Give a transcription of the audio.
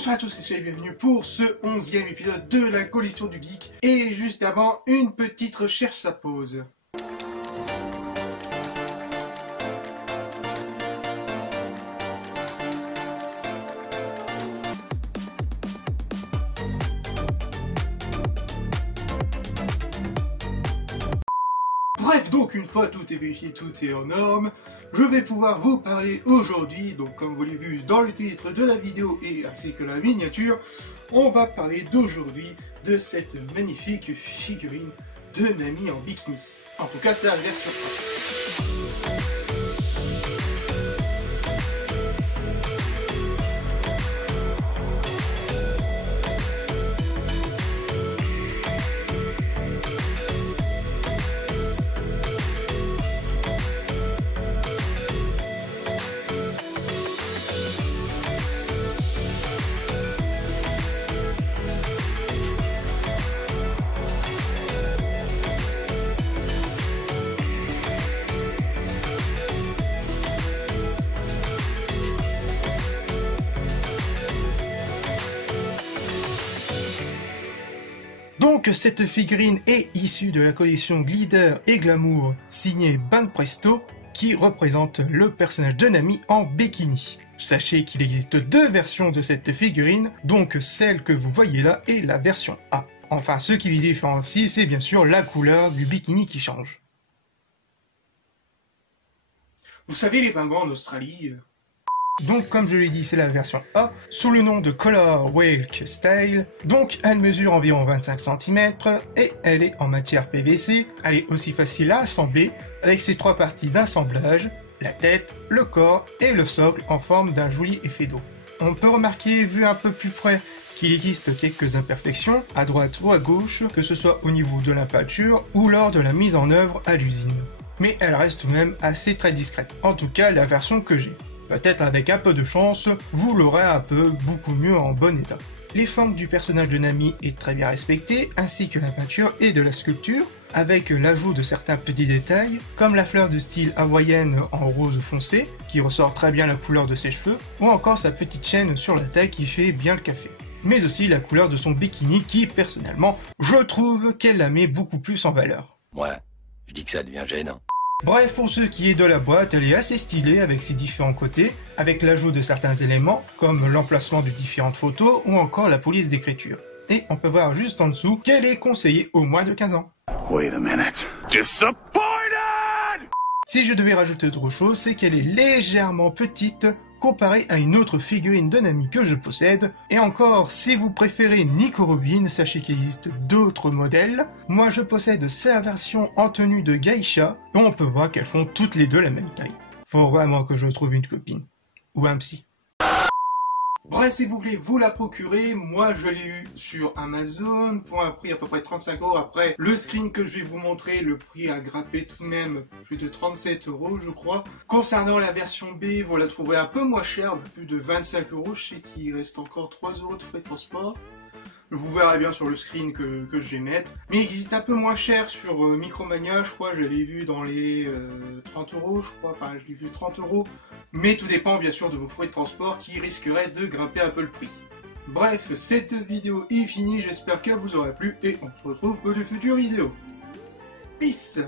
Bonsoir à tous et soyez bienvenus pour ce 11e épisode de la collection du geek. Et juste avant, une petite recherche s'impose. Bref, donc une fois tout est vérifié, tout est en norme, je vais pouvoir vous parler aujourd'hui, donc comme vous l'avez vu dans le titre de la vidéo et ainsi que la miniature, on va parler d'aujourd'hui de cette magnifique figurine de Nami en bikini. En tout cas, c'est la version 1. Donc cette figurine est issue de la collection Glitter et Glamour signée Banpresto qui représente le personnage de Nami en bikini. Sachez qu'il existe deux versions de cette figurine, donc celle que vous voyez là est la version A. Enfin, ce qui les différencie, c'est bien sûr la couleur du bikini qui change. Vous savez, les pingouins en Australie... Donc comme je l'ai dit, c'est la version A, sous le nom de Color Walk Style. Donc elle mesure environ 25 cm et elle est en matière PVC. Elle est aussi facile à assembler avec ses trois parties d'assemblage, la tête, le corps et le socle en forme d'un joli effet d'eau. On peut remarquer, vu un peu plus près, qu'il existe quelques imperfections, à droite ou à gauche, que ce soit au niveau de la peinture ou lors de la mise en œuvre à l'usine. Mais elle reste tout de même assez très discrète, en tout cas la version que j'ai. Peut-être avec un peu de chance, vous l'aurez un peu beaucoup mieux en bon état. Les formes du personnage de Nami est très bien respectée, ainsi que la peinture et de la sculpture, avec l'ajout de certains petits détails, comme la fleur de style hawaïenne en rose foncé, qui ressort très bien la couleur de ses cheveux, ou encore sa petite chaîne sur la taille qui fait bien le café. Mais aussi la couleur de son bikini qui, personnellement, je trouve qu'elle la met beaucoup plus en valeur. Ouais, je dis que ça devient gênant. Bref, pour ce qui est de la boîte, elle est assez stylée avec ses différents côtés, avec l'ajout de certains éléments, comme l'emplacement de différentes photos ou encore la police d'écriture. Et on peut voir juste en dessous qu'elle est conseillée aux moins de 15 ans. Wait a minute. Disappointed! Si je devais rajouter autre chose, c'est qu'elle est légèrement petite comparée à une autre figurine de Nami que je possède. Et encore, si vous préférez Nico Robin, sachez qu'il existe d'autres modèles. Moi, je possède sa version en tenue de geisha, et on peut voir qu'elles font toutes les deux la même taille. Faut vraiment que je trouve une copine. Ou un psy. Bref, si vous voulez vous la procurer, moi je l'ai eu sur Amazon pour un prix à peu près 35 €. Après le screen que je vais vous montrer, le prix a grimpé tout de même plus de 37 € je crois. Concernant la version B, vous la trouverez un peu moins chère, plus de 25 €. Je sais qu'il reste encore 3 € de frais de transport. Vous verrez bien sur le screen que je vais mettre. Mais il existe un peu moins cher sur Micromania, je crois, je l'avais vu dans les 30 €, je crois, enfin je l'ai vu 30 €. Mais tout dépend bien sûr de vos frais de transport qui risqueraient de grimper un peu le prix. Bref, cette vidéo est finie, j'espère qu'elle vous aura plu et on se retrouve pour de futures vidéos. Peace!